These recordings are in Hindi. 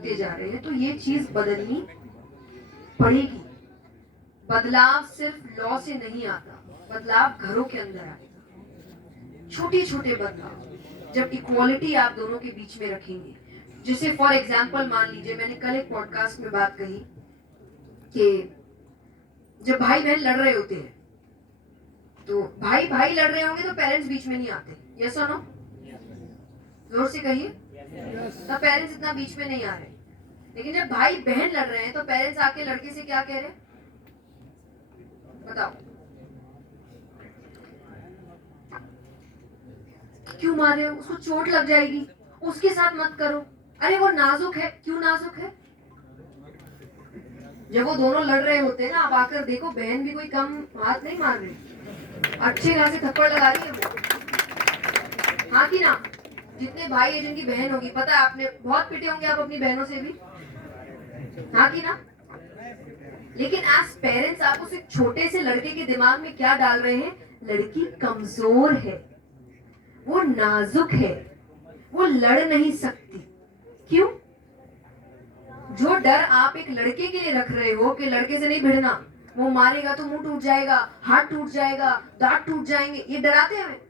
होते जा रहे हैं, तो ये चीज बदलनी पड़ेगी। बदलाव सिर्फ लॉ से नहीं आता, बदलाव घरों के अंदर आएगा। छोटे छोटे बदलाव जब इक्वालिटी आप दोनों के बीच में रखेंगे, जैसे फॉर एग्जाम्पल मान लीजिए, मैंने कल एक पॉडकास्ट में बात कही कि जब भाई बहन लड़ रहे होते हैं, तो भाई भाई लड़ रहे होंगे तो पेरेंट्स बीच में नहीं आते, यस और नो? जोर से कहिए। तो पेरेंट्स इतना बीच में नहीं आ रहे। लेकिन जब भाई बहन लड़ रहे हैं तो पेरेंट्स आके लड़के से क्या कह रहे हैं, बताओ? क्यों मार रहे हो? उसको चोट लग जाएगी, उसके साथ मत करो। अरे वो नाजुक है। क्यों नाजुक है? जब वो दोनों लड़ रहे होते हैं ना, आप आकर देखो, बहन भी कोई कम हाथ नहीं मार रही, अच्छे खासे थप्पड़ लगा रही है वो। हाँ कि ना? जितने भाई है जिनकी बहन होगी, पता है आपने बहुत पिटे होंगे आप अपनी बहनों से भी, हाँ कि ना? लेकिन एज पेरेंट्स आप उस एक छोटे से लड़के के दिमाग में क्या डाल रहे हैं? लड़की कमजोर है, वो नाजुक है, वो लड़ नहीं सकती। क्यों? जो डर आप एक लड़के के लिए रख रहे हो कि लड़के से नहीं भिड़ना, वो मारेगा तो मुंह टूट जाएगा, हाथ टूट जाएगा, दांत टूट जाएंगे, ये डराते हैं हमें।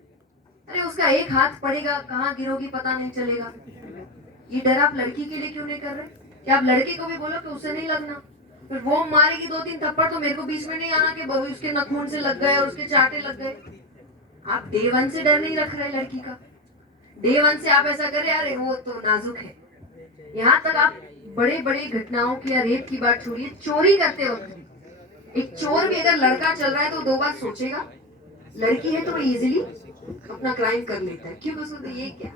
अरे उसका एक हाथ पड़ेगा, कहाँ गिरोगी पता नहीं चलेगा। ये डर आप लड़की के लिए क्यों नहीं कर रहे? क्या आप लड़के को भी बोलो कि उससे नहीं लगना, फिर वो मारेगी 2-3 थप्पड़ तो मेरे को बीच में नहीं आना कि उसके नखून से लग गए और उसके चाटे लग गए। आप डे 1 से डर नहीं रख रहे लड़की का। डे 1 से आप ऐसा कर रहे, अरे वो तो नाजुक है। यहाँ तक आप बड़े बड़े घटनाओं की या रेप की बात छोड़िए, चोरी करते वक्त एक चोर भी अगर लड़का चल रहा है तो 2 बार सोचेगा। लड़की है तो इजीली अपना क्राइम कर लेता है। क्यों? उसको तो ये क्या,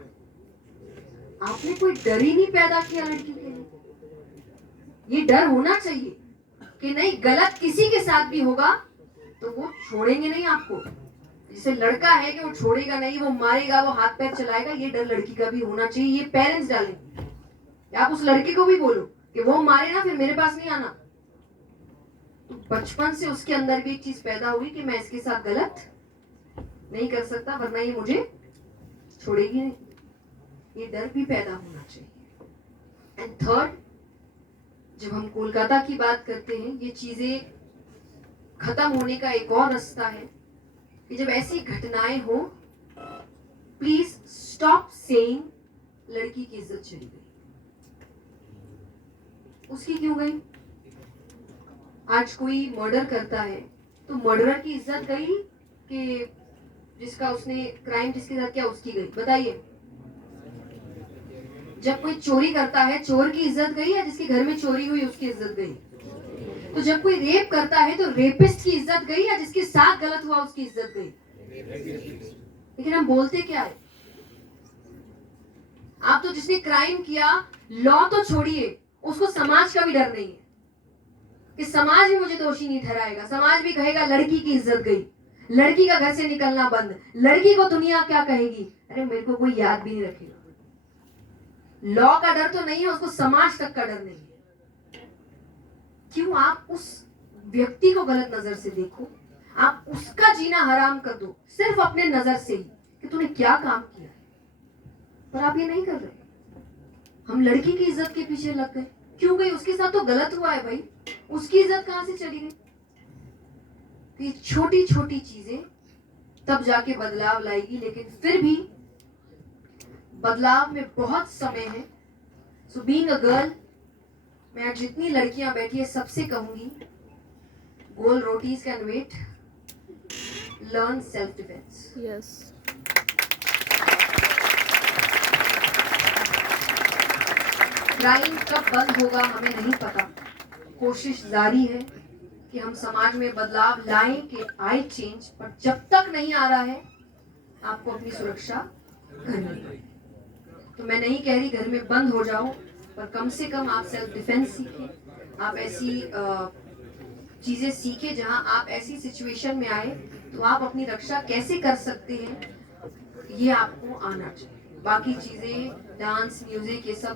आपने कोई डर ही नहीं पैदा किया लड़की के लिए। ये डर होना चाहिए कि नहीं, गलत किसी के साथ भी होगा तो वो छोड़ेंगे नहीं आपको। जैसे लड़का है कि वो छोड़ेगा नहीं, वो मारेगा, वो हाथ पैर चलाएगा, ये डर लड़की का भी होना चाहिए। ये पेरेंट्स डालें। आप उस लड़के को भी बोलो कि वो मारे ना फिर मेरे पास नहीं आना। तो बचपन से उसके अंदर भी एक चीज पैदा हुई कि मैं इसके साथ गलत नहीं कर सकता वरना ये मुझे छोड़ेगी नहीं। ये डर भी पैदा होना चाहिए। एंड थर्ड, जब हम कोलकाता की बात करते हैं, ये चीजें खत्म होने का एक और रास्ता है कि जब ऐसी घटनाएं हो, प्लीज स्टॉप सेइंग लड़की की इज्जत चली गई। उसकी क्यों गई? आज कोई मर्डर करता है तो मर्डरर की इज्जत गई कि जिसका उसने क्राइम जिसके साथ किया उसकी गई? बताइए। जब कोई चोरी करता है, चोर की इज्जत गई या जिसके घर में चोरी हुई उसकी इज्जत गई? तो जब कोई रेप करता है तो रेपिस्ट की इज्जत गई या जिसके साथ गलत हुआ उसकी इज्जत गई? लेकिन हम बोलते क्या है? आप तो जिसने क्राइम किया, लॉ तो छोड़िए, उसको समाज का भी डर नहीं है कि समाज भी मुझे दोषी नहीं ठहराएगा। समाज भी कहेगा लड़की की इज्जत गई, लड़की का घर से निकलना बंद, लड़की को दुनिया क्या कहेगी। अरे मेरे को कोई याद भी नहीं रखेगा। लॉ का डर तो नहीं है, उसको समाज तक का डर नहीं है। क्यों? आप उस व्यक्ति को गलत नजर से देखो, आप उसका जीना हराम कर दो सिर्फ अपने नजर से ही कि तूने क्या काम किया है। पर आप ये नहीं कर रहे। हम लड़की की इज्जत के पीछे लग गए। क्यों गई? उसके साथ तो गलत हुआ है भाई, उसकी इज्जत कहां से चली गई? तो ये छोटी छोटी चीजें तब जाके बदलाव लाएगी। लेकिन फिर भी बदलाव में बहुत समय है। सो बीइंग अ गर्ल, मैं आज जितनी लड़कियां बैठी है सबसे कहूंगी, गोल rotis can wait, learn self defence. Yes. Crime कब बंद होगा हमें नहीं पता। कोशिश जारी है कि हम समाज में बदलाव लाएं कि आए चेंज, पर जब तक नहीं आ रहा है आपको अपनी सुरक्षा करनी पड़ेगी। तो मैं नहीं कह रही घर में बंद हो जाओ, पर कम से कम आप सेल्फ डिफेंस सीखें। आप ऐसी चीजें सीखें जहां आप ऐसी सिचुएशन में आए तो आप अपनी रक्षा कैसे कर सकते हैं, ये आपको आना चाहिए। बाकी चीजें, डांस, म्यूजिक, ये सब